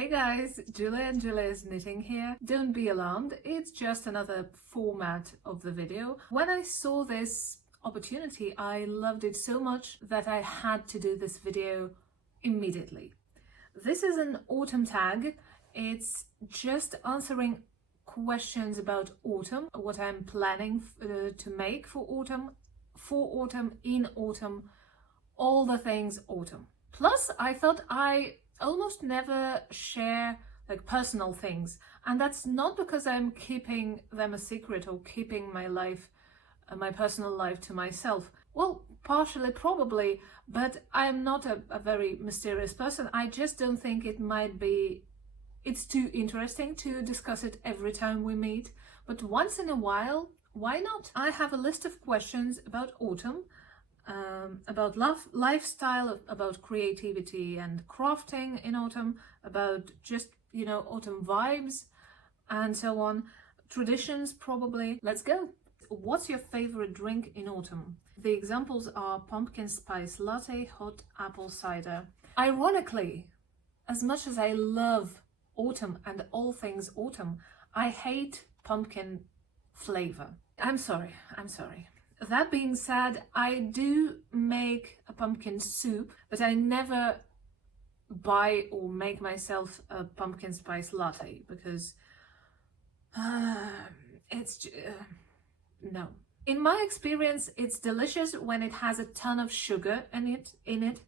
Hey guys, Julia's knitting here. Don't be alarmed, it's just another format of the video. When I saw this opportunity, I loved it so much that I had to do this video immediately. This is an autumn tag. It's just answering questions about autumn, what I'm planning to make for autumn, in autumn, all the things autumn. Plus, I thought I almost never share like personal things, and that's not because I'm keeping them a secret or keeping my life, my personal life to myself. Well, partially probably, but I'm not a very mysterious person. I just don't think it's too interesting to discuss it every time we meet, but once in a while, why not? I have a list of questions about autumn, about lifestyle, about creativity and crafting in autumn, about just, autumn vibes and so on. Traditions, probably. Let's go. What's your favorite drink in autumn? The examples are pumpkin spice latte, hot apple cider. Ironically, as much as I love autumn and all things autumn, I hate pumpkin flavor. I'm sorry. That being said, I do make a pumpkin soup, but I never buy or make myself a pumpkin spice latte because no. In my experience, it's delicious when it has a ton of sugar in it,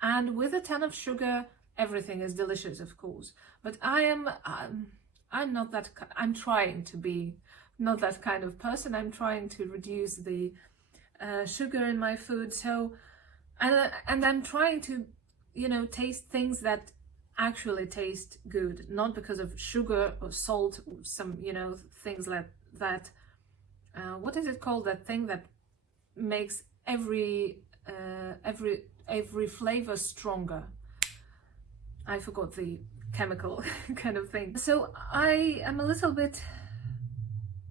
and with a ton of sugar, everything is delicious, of course. But I'm not that. I'm trying to be not that kind of person. I'm trying to reduce the sugar in my food. So, and I'm trying to, taste things that actually taste good, not because of sugar or salt or some, things like that. What is it called? That thing that makes every flavor stronger. I forgot the chemical kind of thing. So I am a little bit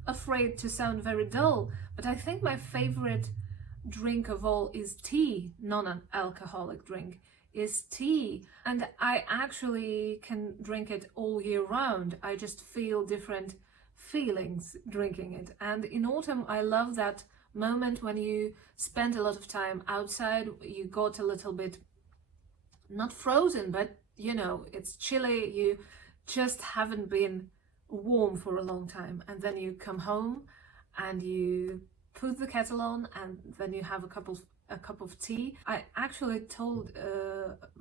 afraid to sound very dull, but I think my favorite drink of all is tea. Non-alcoholic drink is tea, and I actually can drink it all year round. I just feel different feelings drinking it. And in autumn, I love that moment when you spend a lot of time outside. You got a little bit not frozen, but it's chilly. You just haven't been warm for a long time, and then you come home and you put the kettle on, and then you have a cup of tea. I actually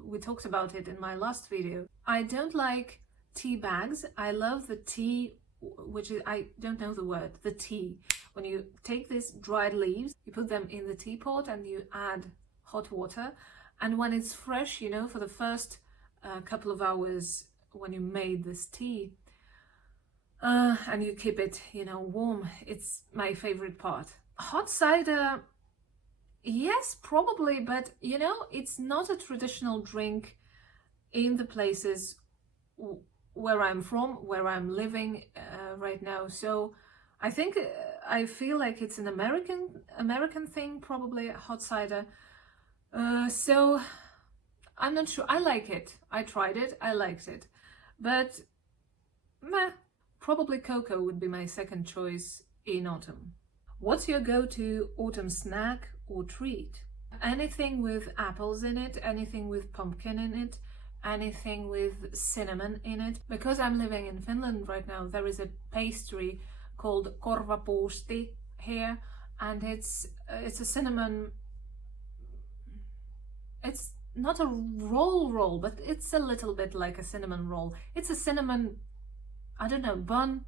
we talked about it in my last video. I don't like tea bags. I love the tea, which is, I don't know the word, the tea. When you take these dried leaves, you put them in the teapot and you add hot water, and when it's fresh, for the first couple of hours when you made this tea, and you keep it, warm, it's my favorite part. Hot cider, yes, probably, but it's not a traditional drink in the places where I'm from, where I'm living right now. So I think I feel like it's an American thing, probably, hot cider. So I'm not sure. I like it. I tried it. I liked it, but meh. Probably cocoa would be my second choice in autumn. What's your go-to autumn snack or treat? Anything with apples in it, anything with pumpkin in it, anything with cinnamon in it. Because I'm living in Finland right now, there is a pastry called korvapuusti here, and it's a cinnamon. It's not a roll, but it's a little bit like a cinnamon roll. It's a cinnamon, I don't know, bun,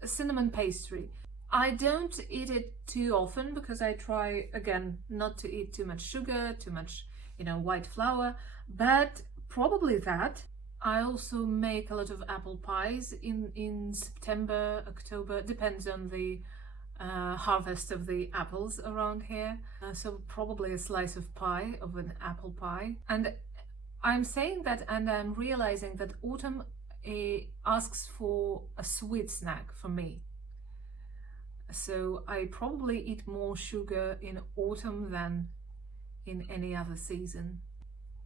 a cinnamon pastry. I don't eat it too often because I try, again, not to eat too much sugar, too much, white flour, but probably that. I also make a lot of apple pies in September, October, depends on the harvest of the apples around here. So probably a slice of pie, of an apple pie. And I'm saying that, and I'm realizing that autumn asks for a sweet snack for me. So I probably eat more sugar in autumn than in any other season.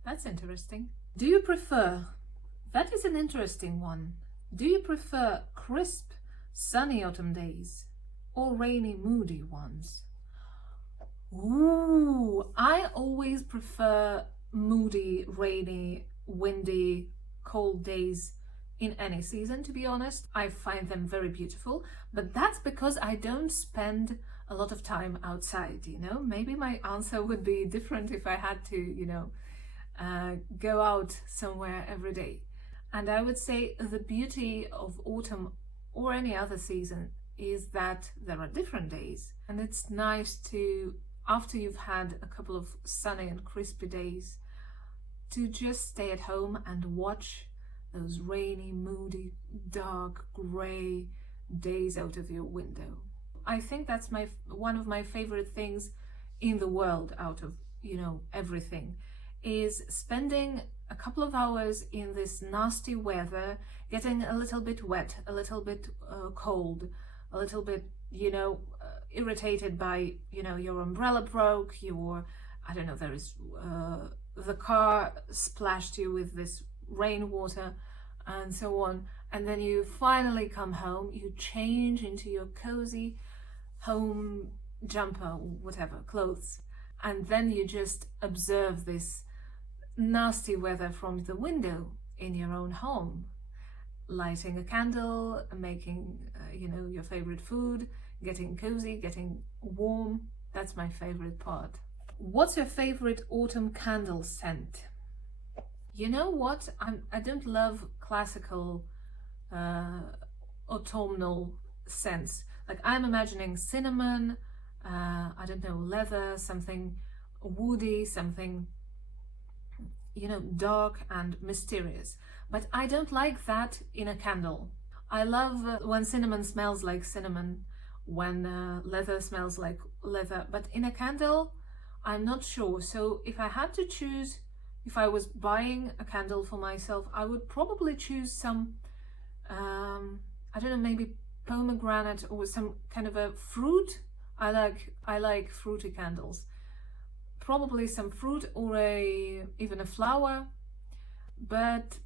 That's interesting. Do you prefer That is an interesting one. Do you prefer crisp, sunny autumn days or rainy, moody ones? Ooh, I always prefer moody, rainy, windy, cold days in any season, to be honest. I find them very beautiful, but that's because I don't spend a lot of time outside, you know? Maybe my answer would be different if I had to, go out somewhere every day. And I would say the beauty of autumn or any other season is that there are different days. And it's nice to, after you've had a couple of sunny and crispy days, to just stay at home and watch those rainy, moody, dark, grey days out of your window. I think that's one of my favorite things in the world out of, everything, is spending a couple of hours in this nasty weather, getting a little bit wet, a little bit cold, a little bit, irritated by, your umbrella broke, the car splashed you with this rainwater and so on. And then you finally come home, you change into your cozy home jumper, whatever, clothes. And then you just observe this nasty weather from the window in your own home, lighting a candle, making your favorite food, getting cozy, getting warm. That's my favorite part. What's your favorite autumn candle scent? You know what, I don't love classical autumnal scents. Like, I'm imagining cinnamon, leather, something woody, something dark and mysterious. But I don't like that in a candle. I love when cinnamon smells like cinnamon, when leather smells like leather, but in a candle, I'm not sure. So if I had to choose, if I was buying a candle for myself, I would probably choose some, maybe pomegranate or some kind of a fruit. I like fruity candles. Probably some fruit or even a flower, but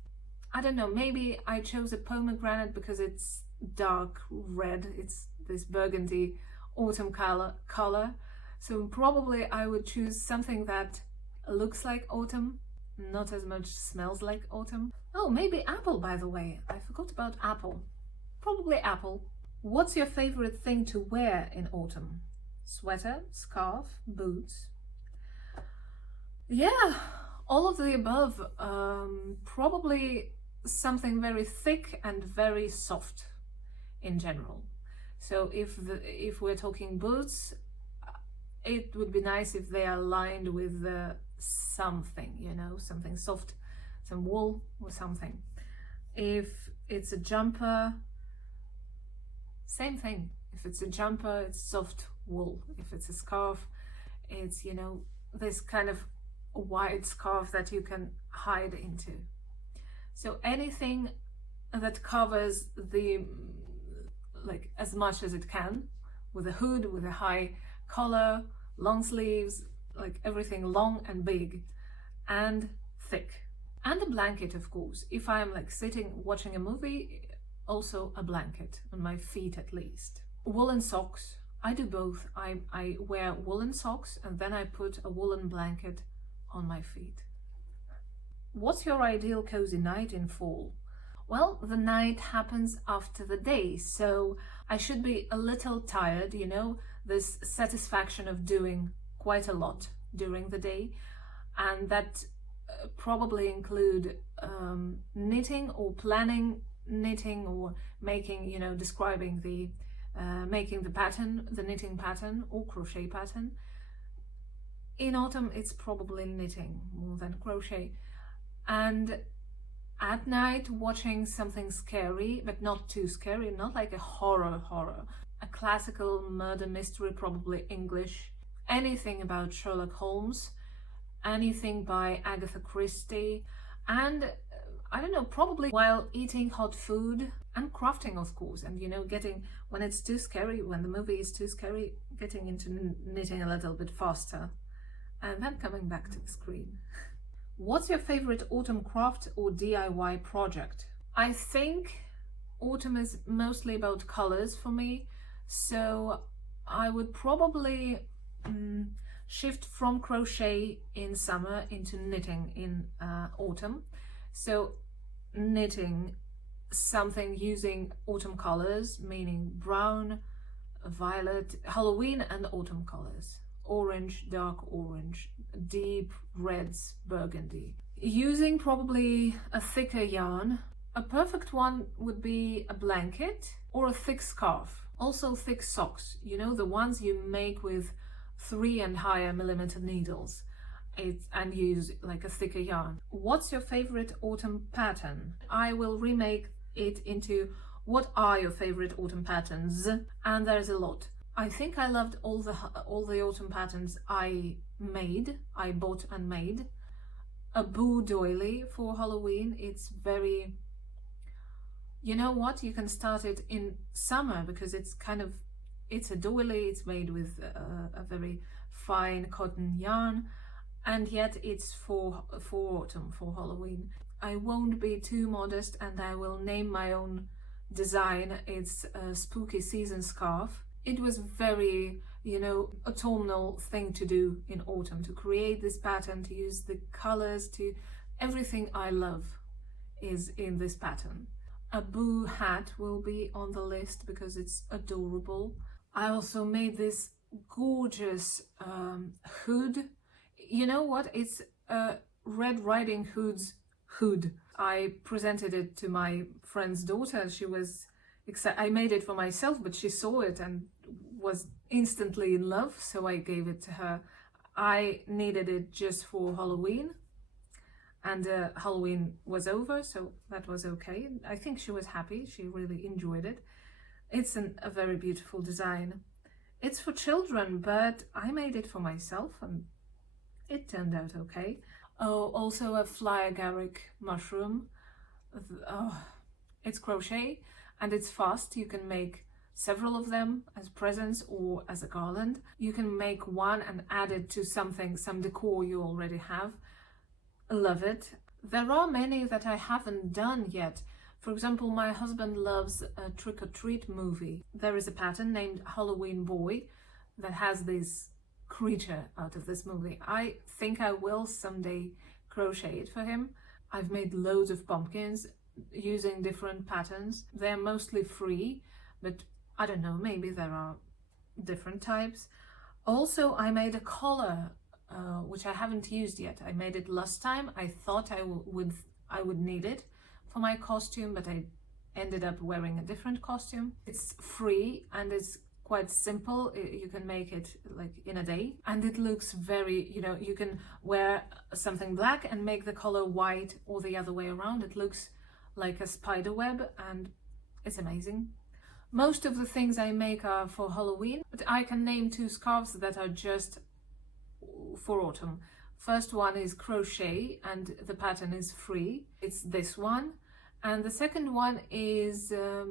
I don't know, maybe I chose a pomegranate because it's dark red, it's this burgundy autumn color. So probably I would choose something that looks like autumn, not as much smells like autumn. Oh, maybe apple, by the way. I forgot about apple. Probably apple. What's your favorite thing to wear in autumn? Sweater, scarf, boots? Yeah, all of the above. Probably something very thick and very soft in general. So if we're talking boots, it would be nice if they are lined with something, something soft, some wool or something. If it's a jumper, same thing. If it's a jumper, it's soft wool. If it's a scarf, it's, this kind of wide scarf that you can hide into. So anything that covers as much as it can, with a hood, with a high collar, long sleeves, like everything long and big and thick. And a blanket, of course. If I'm sitting watching a movie, also a blanket on my feet at least. Woolen socks. I do both. I wear woolen socks and then I put a woolen blanket on my feet. What's your ideal cozy night in fall? Well, the night happens after the day, so I should be a little tired, this satisfaction of doing quite a lot during the day, and that probably include knitting or planning knitting or making, describing making the pattern, the knitting pattern or crochet pattern. In autumn, it's probably knitting more than crochet. And at night, watching something scary, but not too scary, not like a horror. A classical murder mystery, probably English. Anything about Sherlock Holmes, anything by Agatha Christie, and probably while eating hot food and crafting, of course, and getting, when it's too scary, when the movie is too scary, getting into knitting a little bit faster and then coming back to the screen. What's your favorite autumn craft or DIY project? I think autumn is mostly about colors for me, so I would probably shift from crochet in summer into knitting in autumn. So knitting something using autumn colors, meaning brown, violet, Halloween and autumn colors. Orange, dark orange, deep reds, burgundy. Using probably a thicker yarn. A perfect one would be a blanket or a thick scarf. Also thick socks, you know, the ones you make with 3 and higher millimeter needles. And use like a thicker yarn. What's your favorite autumn pattern? I will remake it into what are your favorite autumn patterns, and there's a lot. I think I loved all the autumn patterns I bought and made. A boo doily for Halloween. It's very, you know what, you can start it in summer because it's a doily. It's made with a very fine cotton yarn, and yet it's for autumn, for Halloween. I won't be too modest and I will name my own design. It's a spooky season scarf. It was very, you know, autumnal thing to do in autumn, to create this pattern, to use the colors, to everything I love is in this pattern. A boo hat will be on the list because it's adorable. I also made this gorgeous hood. You know what? It's a Red Riding Hood's hood. I presented it to my friend's daughter. She was I made it for myself, but she saw it and was instantly in love, so I gave it to her. I needed it just for Halloween, and Halloween was over, so that was okay. I think she was happy. She really enjoyed it. It's a very beautiful design. It's for children, but I made it for myself and it turned out okay. Oh, also a fly agaric mushroom. It's crochet and it's fast. You can make several of them as presents or as a garland. You can make one and add it to something, some decor you already have. I love it. There are many that I haven't done yet. For example, my husband loves a Trick or Treat movie. There is a pattern named Halloween Boy that has this creature out of this movie. I think I will someday crochet it for him. I've made loads of pumpkins using different patterns. They're mostly free, but I don't know, maybe there are different types. Also, I made a collar, which I haven't used yet. I made it last time. I thought I would need it for my costume, but I ended up wearing a different costume. It's free and it's quite simple. You can make it like in a day, and it looks very, you know, you can wear something black and make the color white or the other way around. It looks like a spider web and it's amazing. Most of the things I make are for Halloween, but I can name 2 scarves that are just for autumn. First one is crochet and the pattern is free. It's this one. And the second one is a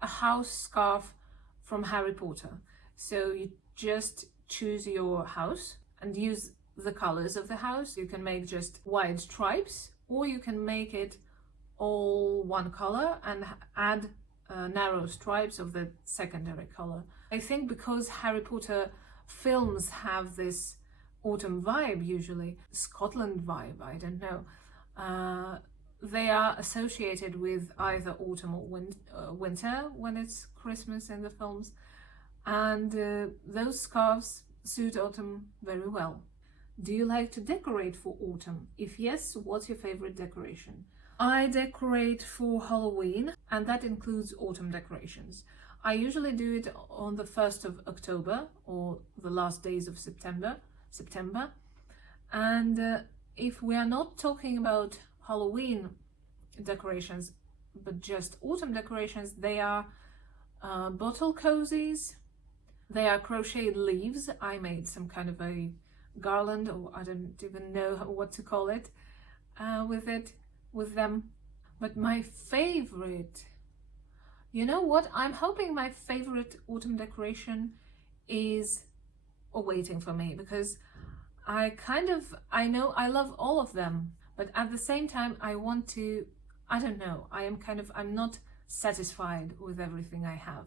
house scarf from Harry Potter. So you just choose your house and use the colors of the house. You can make just wide stripes, or you can make it all one color and add narrow stripes of the secondary color. I think because Harry Potter films have this autumn vibe, usually Scotland vibe, I don't know, they are associated with either autumn or winter when it's Christmas in the films, and those scarves suit autumn very well. Do you like to decorate for autumn? If yes, what's your favorite decoration? I decorate for Halloween, and that includes autumn decorations. I usually do it on the 1st of October or the last days of September. And if we are not talking about Halloween decorations, but just autumn decorations, they are bottle cozies, they are crocheted leaves. I made some kind of a garland, or I don't even know what to call it, with them. But my favorite, you know what, I'm hoping my favorite autumn decoration is waiting for me, because I know I love all of them, but at the same time, I want to, I don't know, I'm not satisfied with everything I have.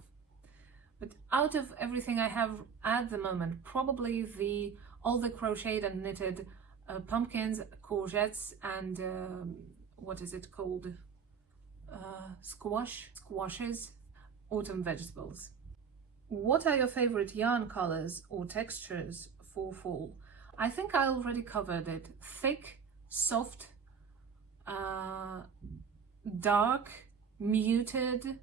But out of everything I have at the moment, probably all the crocheted and knitted pumpkins, courgettes, and what is it called? Squashes, autumn vegetables. What are your favorite yarn colors or textures for fall? I think I already covered it. Thick, soft, dark, muted,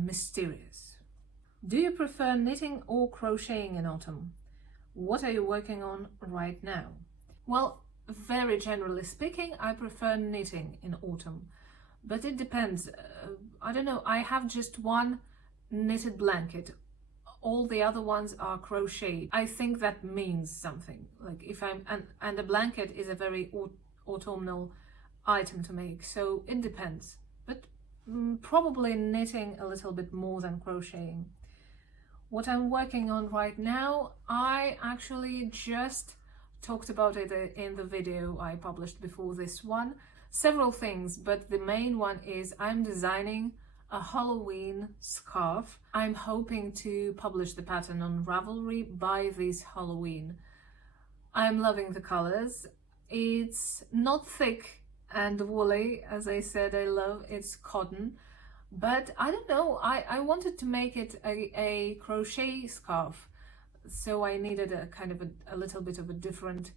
mysterious. Do you prefer knitting or crocheting in autumn? What are you working on right now? Well, very generally speaking, I prefer knitting in autumn, but it depends. I don't know, I have just one knitted blanket. All the other ones are crocheted. I think that means something. Like if and a blanket is a very autumnal item to make, so it depends. But probably knitting a little bit more than crocheting. What I'm working on right now, I actually just talked about it in the video I published before this one. Several things, but the main one is I'm designing a Halloween scarf. I'm hoping to publish the pattern on Ravelry by this Halloween. I'm loving the colors. It's not thick and woolly, as I said I love, it's cotton. But I don't know, I wanted to make it a crochet scarf, so I needed a kind of a little bit of a different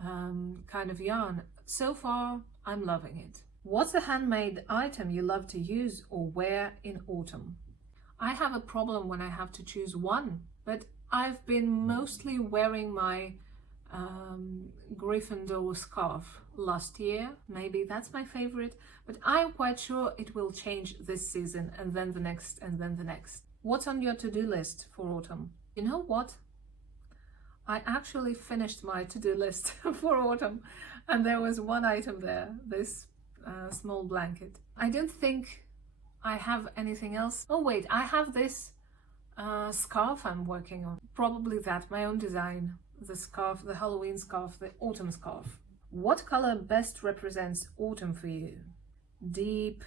kind of yarn. So far, I'm loving it. What's a handmade item you love to use or wear in autumn? I have a problem when I have to choose one, but I've been mostly wearing my Gryffindor scarf last year. Maybe that's my favorite, but I'm quite sure it will change this season and then the next and then the next. What's on your to-do list for autumn? You know what? I actually finished my to-do list for autumn, and there was one item there, this small blanket. I don't think I have anything else. Oh wait, I have this scarf I'm working on. Probably that, my own design. The scarf, the Halloween scarf, the autumn scarf. What color best represents autumn for you? Deep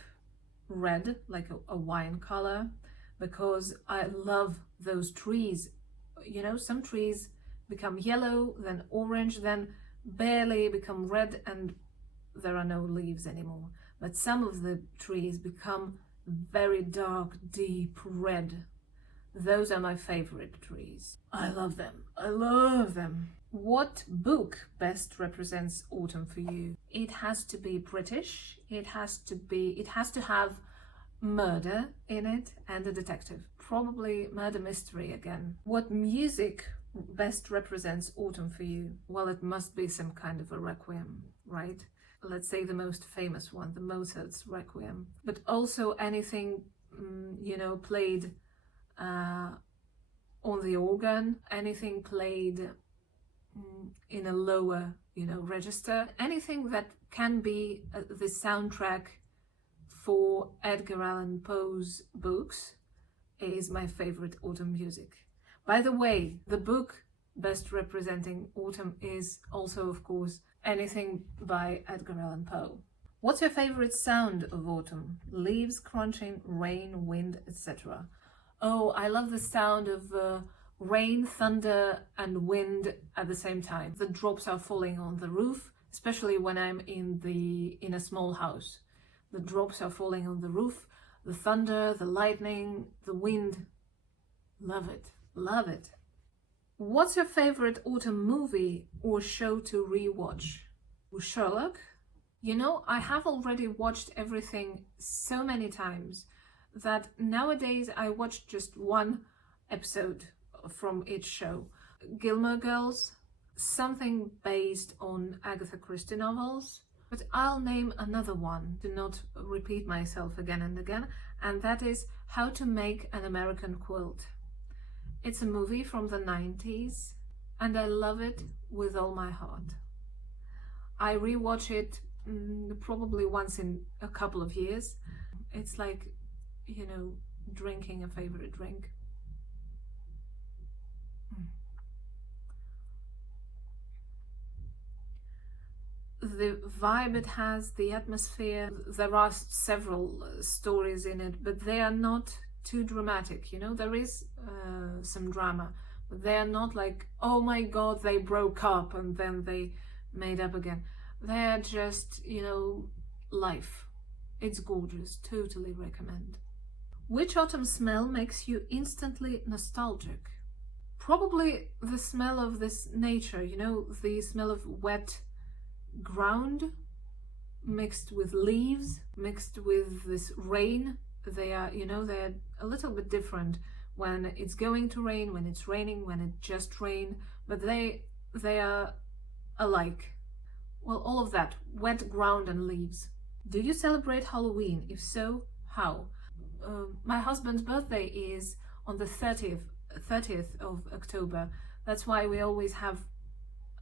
red, like a wine color, because I love those trees. You know, some trees become yellow, then orange, then barely become red, and there are no leaves anymore. But some of the trees become very dark, deep red. Those are my favorite trees. I love them. I love them. What book best represents autumn for you? It has to be British. It has to have murder in it and a detective. Probably murder mystery again. What music best represents autumn for you? Well, it must be some kind of a requiem, right? Let's say the most famous one, the Mozart's Requiem. But also anything, played on the organ, anything played in a lower, register, anything that can be the soundtrack for Edgar Allan Poe's books is my favorite autumn music. By the way, the book best representing autumn is also, of course, anything by Edgar Allan Poe. What's your favorite sound of autumn? Leaves crunching, rain, wind, etc. Oh, I love the sound of rain, thunder, and wind at the same time. The drops are falling on the roof, especially when I'm in a small house. The drops are falling on the roof, the thunder, the lightning, the wind. Love it, love it. What's your favorite autumn movie or show to rewatch? Sherlock? I have already watched everything so many times that nowadays I watch just one episode from each show. Gilmore Girls, something based on Agatha Christie novels, but I'll name another one to not repeat myself again and again, and that is How to Make an American Quilt. It's a movie from the 90s, and I love it with all my heart. I rewatch it probably once in a couple of years. It's like, drinking a favorite drink. the vibe it has, the atmosphere. There are several stories in it, but they are not too dramatic, you know. There is some drama, but they are not like, oh my god, they broke up and then they made up again. They're just, you know, life. It's gorgeous. Totally recommend. Which autumn smell makes you instantly nostalgic? Probably the smell of this nature, you know, the smell of wet ground mixed with leaves, mixed with this rain. They are, you know, they're a little bit different when it's going to rain, when it's raining, when it just rained, but they are alike. Well, all of that, wet ground and leaves. Do you celebrate Halloween? If so, how? My husband's birthday is on the 30th of October. That's why we always have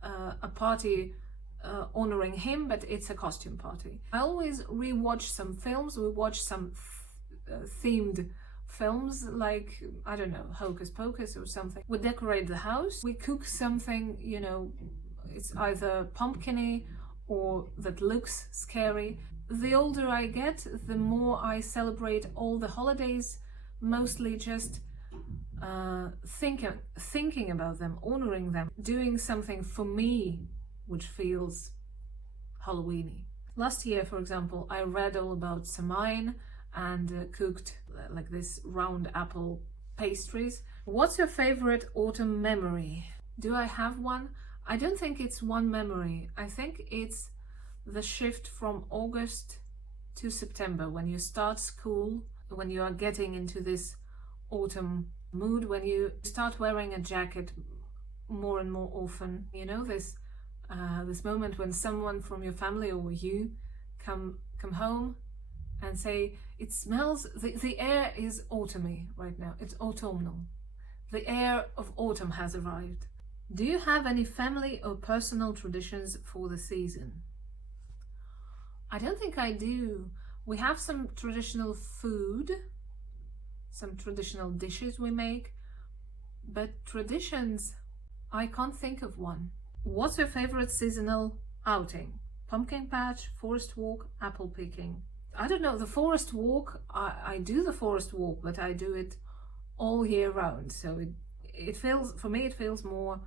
a party honoring him, but it's a costume party. I always rewatch some films. We watch some themed films like, I don't know, Hocus Pocus or something. We decorate the house. We cook something, you know, it's either pumpkin-y or that looks scary. The older I get, the more I celebrate all the holidays, mostly just thinking about them, honoring them, doing something for me which feels Halloweeny. Last year, for example, I read all about Samhain and cooked like this round apple pastries. What's your favorite autumn memory? Do I have one? I don't think it's one memory. I think it's the shift from August to September, when you start school, when you are getting into this autumn mood, when you start wearing a jacket more and more often. You know, this moment when someone from your family or you come home and say, it smells, the air is autumny right now, it's autumnal. The air of autumn has arrived. Do you have any family or personal traditions for the season? I don't think I do. We have some traditional food, some traditional dishes we make, but traditions, I can't think of one. What's your favorite seasonal outing? Pumpkin patch, forest walk, apple picking? I don't know, the forest walk, I do the forest walk, but I do it all year round. So it feels, for me, it feels more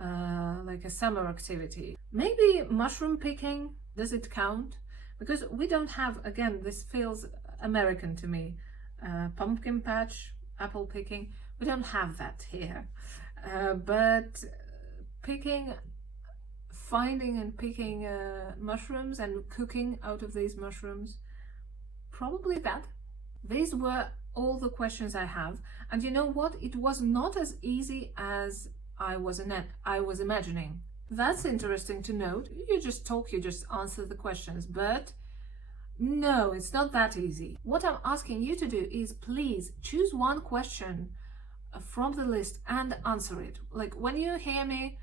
like a summer activity. Maybe mushroom picking, does it count? Because we don't have, again, this feels American to me. Pumpkin patch, apple picking, we don't have that here. But picking, finding and picking mushrooms and cooking out of these mushrooms, probably that. These were all the questions I have. And you know what? It was not as easy as I was imagining. That's interesting to note. You just talk, you just answer the questions, but no, it's not that easy. What I'm asking you to do is please choose one question from the list and answer it. Like when you hear me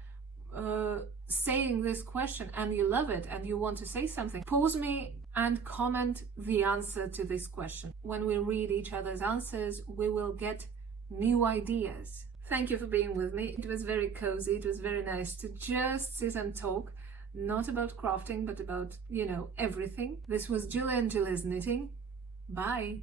saying this question and you love it and you want to say something, pause me and comment the answer to this question. When we read each other's answers, we will get new ideas. Thank you for being with me. It was very cozy. It was very nice to just sit and talk, not about crafting, but about, you know, everything. This was Julia and Julia's Knitting. Bye.